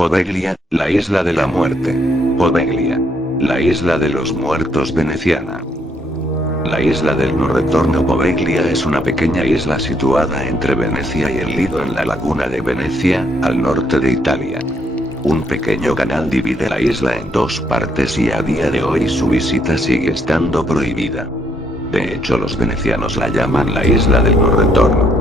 Poveglia, la isla de la muerte. Poveglia. La isla de los muertos veneciana. La isla del no retorno Poveglia es una pequeña isla situada entre Venecia y el Lido en la laguna de Venecia, al norte de Italia. Un pequeño canal divide la isla en dos partes y a día de hoy su visita sigue estando prohibida. De hecho, los venecianos la llaman la isla del no retorno.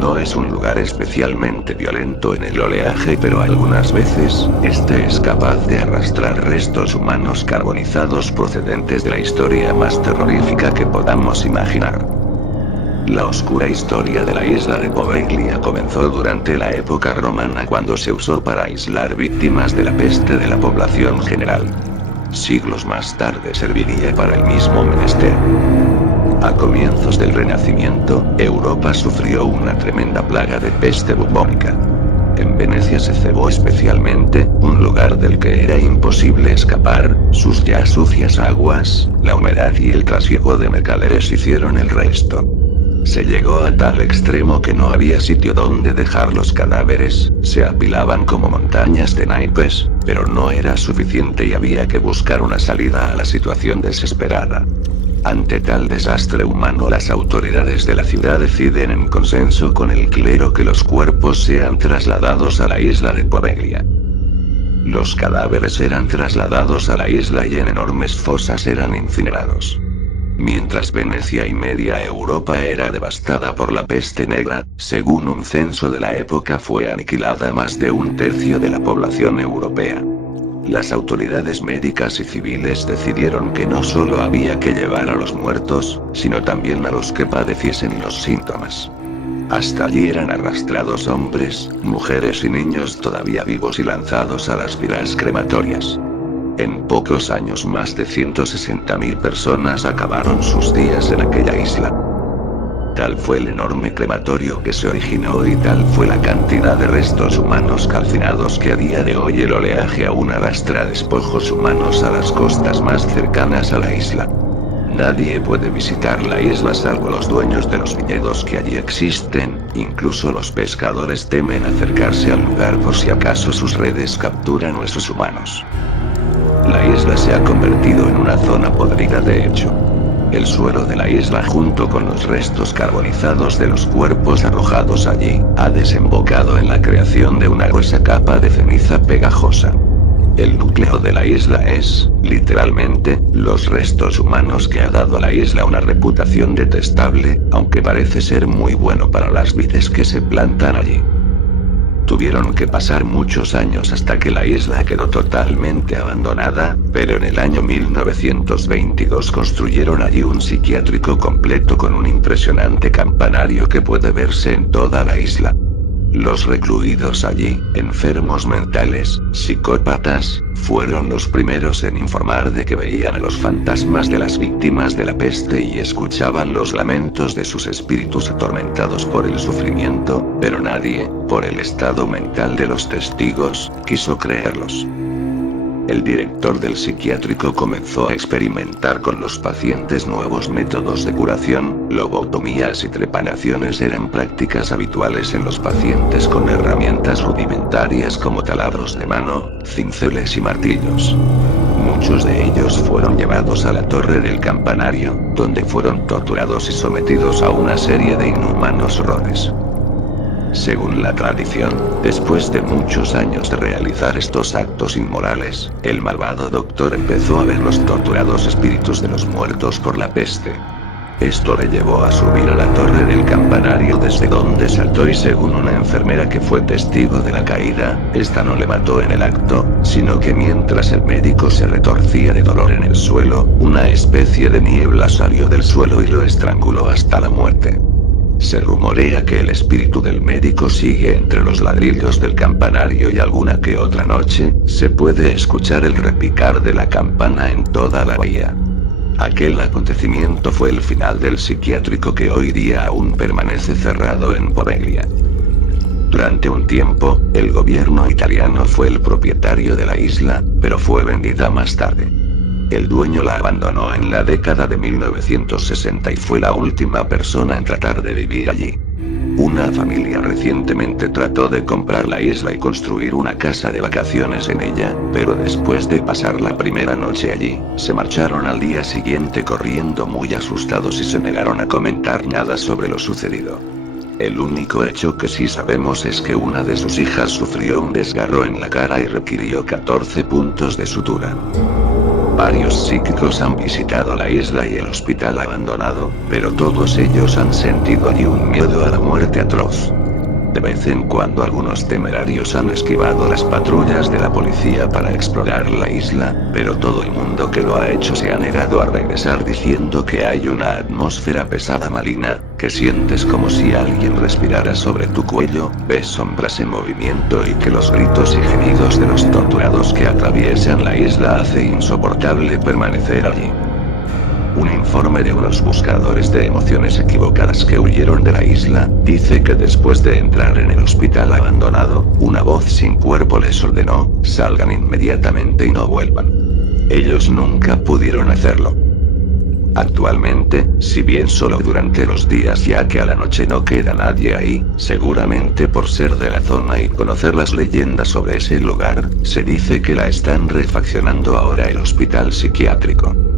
No es un lugar especialmente violento en el oleaje, pero algunas veces, este es capaz de arrastrar restos humanos carbonizados procedentes de la historia más terrorífica que podamos imaginar. La oscura historia de la isla de Poveglia comenzó durante la época romana, cuando se usó para aislar víctimas de la peste de la población general. Siglos más tarde serviría para el mismo menester. A comienzos del Renacimiento, Europa sufrió una tremenda plaga de peste bubónica. En Venecia se cebó especialmente, un lugar del que era imposible escapar, sus ya sucias aguas, la humedad y el trasiego de mercaderes hicieron el resto. Se llegó a tal extremo que no había sitio donde dejar los cadáveres, se apilaban como montañas de naipes, pero no era suficiente y había que buscar una salida a la situación desesperada. Ante tal desastre humano, las autoridades de la ciudad deciden en consenso con el clero que los cuerpos sean trasladados a la isla de Poveglia. Los cadáveres eran trasladados a la isla y en enormes fosas eran incinerados. Mientras Venecia y media Europa era devastada por la peste negra, según un censo de la época fue aniquilada más de un tercio de la población europea. Las autoridades médicas y civiles decidieron que no solo había que llevar a los muertos, sino también a los que padeciesen los síntomas. Hasta allí eran arrastrados hombres, mujeres y niños todavía vivos y lanzados a las piras crematorias. En pocos años más de 160.000 personas acabaron sus días en aquella isla. Tal fue el enorme crematorio que se originó y tal fue la cantidad de restos humanos calcinados que a día de hoy el oleaje aún arrastra despojos humanos a las costas más cercanas a la isla. Nadie puede visitar la isla salvo los dueños de los viñedos que allí existen, incluso los pescadores temen acercarse al lugar por si acaso sus redes capturan huesos humanos. La isla se ha convertido en una zona podrida de hecho. El suelo de la isla junto con los restos carbonizados de los cuerpos arrojados allí, ha desembocado en la creación de una gruesa capa de ceniza pegajosa. El núcleo de la isla es, literalmente, los restos humanos que ha dado a la isla una reputación detestable, aunque parece ser muy bueno para las vides que se plantan allí. Tuvieron que pasar muchos años hasta que la isla quedó totalmente abandonada, pero en el año 1922 construyeron allí un psiquiátrico completo con un impresionante campanario que puede verse en toda la isla. Los recluidos allí, enfermos mentales, psicópatas, fueron los primeros en informar de que veían a los fantasmas de las víctimas de la peste y escuchaban los lamentos de sus espíritus atormentados por el sufrimiento, pero nadie, por el estado mental de los testigos, quiso creerlos. El director del psiquiátrico comenzó a experimentar con los pacientes nuevos métodos de curación, lobotomías y trepanaciones eran prácticas habituales en los pacientes con herramientas rudimentarias como taladros de mano, cinceles y martillos. Muchos de ellos fueron llevados a la torre del campanario, donde fueron torturados y sometidos a una serie de inhumanos horrores. Según la tradición, después de muchos años de realizar estos actos inmorales, el malvado doctor empezó a ver los torturados espíritus de los muertos por la peste. Esto le llevó a subir a la torre del campanario desde donde saltó y según una enfermera que fue testigo de la caída, esta no le mató en el acto, sino que mientras el médico se retorcía de dolor en el suelo, una especie de niebla salió del suelo y lo estranguló hasta la muerte. Se rumorea que el espíritu del médico sigue entre los ladrillos del campanario y alguna que otra noche, se puede escuchar el repicar de la campana en toda la bahía. Aquel acontecimiento fue el final del psiquiátrico que hoy día aún permanece cerrado en Poveglia. Durante un tiempo, el gobierno italiano fue el propietario de la isla, pero fue vendida más tarde. El dueño la abandonó en la década de 1960 y fue la última persona en tratar de vivir allí. Una familia recientemente trató de comprar la isla y construir una casa de vacaciones en ella, pero después de pasar la primera noche allí, se marcharon al día siguiente corriendo muy asustados y se negaron a comentar nada sobre lo sucedido. El único hecho que sí sabemos es que una de sus hijas sufrió un desgarro en la cara y requirió 14 puntos de sutura. Varios psíquicos han visitado la isla y el hospital abandonado, pero todos ellos han sentido allí un miedo a la muerte atroz. De vez en cuando algunos temerarios han esquivado las patrullas de la policía para explorar la isla, pero todo el mundo que lo ha hecho se ha negado a regresar diciendo que hay una atmósfera pesada maligna, que sientes como si alguien respirara sobre tu cuello, ves sombras en movimiento y que los gritos y gemidos de los torturados que atraviesan la isla hace insoportable permanecer allí. Un informe de unos buscadores de emociones equivocadas que huyeron de la isla, dice que después de entrar en el hospital abandonado, una voz sin cuerpo les ordenó, salgan inmediatamente y no vuelvan. Ellos nunca pudieron hacerlo. Actualmente, si bien solo durante los días ya que a la noche no queda nadie ahí, seguramente por ser de la zona y conocer las leyendas sobre ese lugar, se dice que la están refaccionando ahora el hospital psiquiátrico.